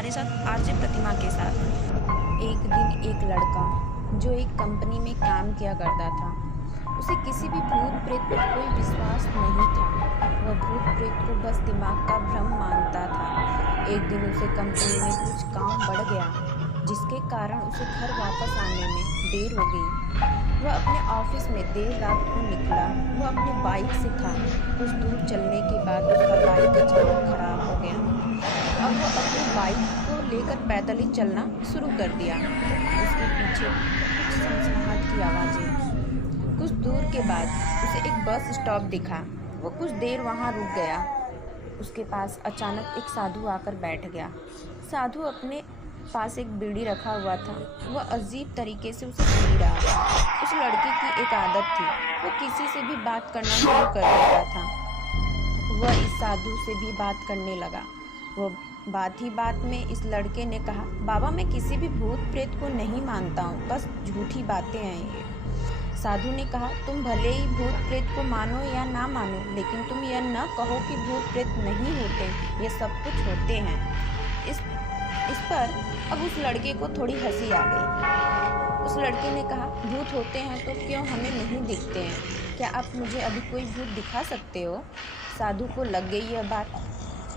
हमारे साथ आरजे प्रतिमा के साथ। एक दिन एक लड़का जो एक कंपनी में काम किया करता था, उसे किसी भी भूत प्रेत पर कोई विश्वास नहीं था। वह भूत प्रेत को बस दिमाग का भ्रम मानता था। एक दिन उसे कंपनी में कुछ काम बढ़ गया, जिसके कारण उसे घर वापस आने में देर हो गई। वह अपने ऑफिस में देर रात को निकला। वह अपने बाइक से था। कुछ दूर चलने के बाद उसका बाइक अचानक खराब हो गया। अब वह अपनी बाइक को लेकर पैदल ही चलना शुरू कर दिया। उसके पीछे कुछ सनसनाहट की आवाज़ें। कुछ दूर के बाद उसे एक बस स्टॉप दिखा। वो कुछ देर वहाँ रुक गया। उसके पास अचानक एक साधु आकर बैठ गया। साधु अपने पास एक बीड़ी रखा हुआ था। वह अजीब तरीके से उसे पी रहा था। उस लड़के की एक आदत थी, वो किसी से भी बात करना शुरू कर देता था। वह इस साधु से भी बात करने लगा। वो बात ही बात में इस लड़के ने कहा, बाबा मैं किसी भी भूत प्रेत को नहीं मानता हूँ, बस झूठी बातें हैं ये। साधु ने कहा, तुम भले ही भूत प्रेत को मानो या ना मानो, लेकिन तुम यह न कहो कि भूत प्रेत नहीं होते, ये सब कुछ होते हैं। इस पर अब उस लड़के को थोड़ी हंसी आ गई। उस लड़के ने कहा, भूत होते हैं तो क्यों हमें नहीं दिखते हैं? क्या आप मुझे अभी कोई भूत दिखा सकते हो? साधु को लग गई यह बात,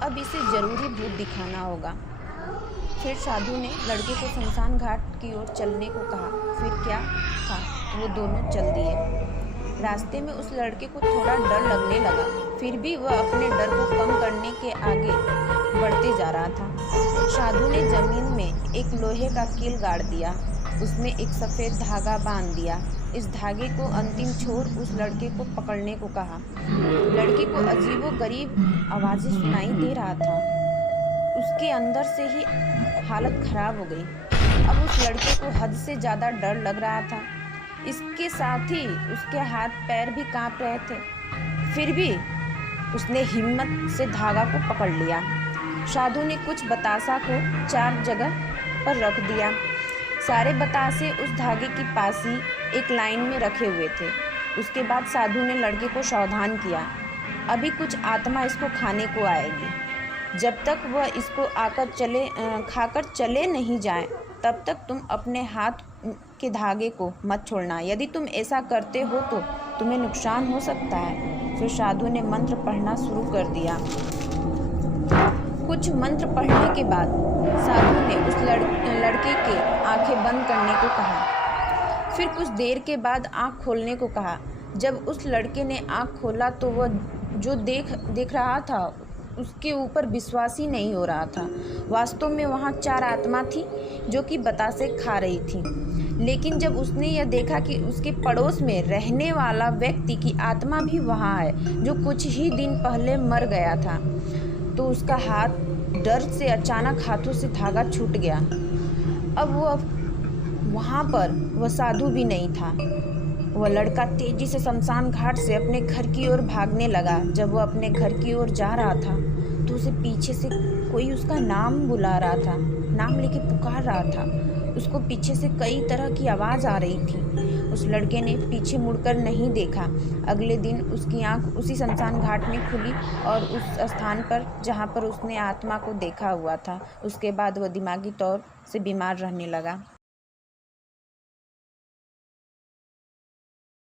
अब इसे जरूरी भूत दिखाना होगा। फिर साधु ने लड़के को शमशान घाट की ओर चलने को कहा। फिर क्या था, वो दोनों चल दिए। रास्ते में उस लड़के को थोड़ा डर लगने लगा, फिर भी वह अपने डर को कम करने के आगे बढ़ते जा रहा था। साधु ने जमीन में एक लोहे का कील गाड़ दिया, उसमें एक सफ़ेद धागा बांध दिया। इस धागे को अंतिम छोर उस लड़के को पकड़ने को कहा। लड़के को अजीबोगरीब आवाज़ें सुनाई दे रहा था। उसके अंदर से ही हालत खराब हो गई। अब उस लड़के को हद से ज़्यादा डर लग रहा था। इसके साथ ही उसके हाथ पैर भी कांप रहे थे। फिर भी उसने हिम्मत से धागा को पकड़ लिया। साधु ने कुछ बतासा को 4 जगह पर रख दिया। सारे बतासे उस धागे की पास ही एक लाइन में रखे हुए थे। उसके बाद साधु ने लड़के को सावधान किया, अभी कुछ आत्मा इसको खाने को आएगी। जब तक वह इसको खाकर चले नहीं जाए, तब तक तुम अपने हाथ के धागे को मत छोड़ना। यदि तुम ऐसा करते हो तो तुम्हें नुकसान हो सकता है। फिर साधु ने मंत्र पढ़ना शुरू कर दिया। कुछ मंत्र पढ़ने के बाद साधु ने उस लड़के के आंखें बंद करने को कहा। फिर कुछ देर के बाद आंख खोलने को कहा। जब उस लड़के ने आंख खोला तो वह जो देख रहा था उसके ऊपर विश्वास ही नहीं हो रहा था। वास्तव में वहाँ 4 आत्मा थी जो कि बतासे खा रही थी। लेकिन जब उसने यह देखा कि उसके पड़ोस में रहने वाला व्यक्ति की आत्मा भी वहाँ है, जो कुछ ही दिन पहले मर गया था, तो उसका हाथ डर से अचानक हाथों से धागा छूट गया। अब वहाँ पर वह साधु भी नहीं था। वह लड़का तेजी से शमशान घाट से अपने घर की ओर भागने लगा। जब वह अपने घर की ओर जा रहा था तो उसे पीछे से कोई उसका नाम बुला रहा था, नाम लेके पुकार रहा था। उसको पीछे से कई तरह की आवाज़ आ रही थी। उस लड़के ने पीछे मुड़कर नहीं देखा। अगले दिन उसकी आंख उसी शमशान घाट में खुली और उस स्थान पर जहाँ पर उसने आत्मा को देखा हुआ था। उसके बाद वह दिमागी तौर से बीमार रहने लगा।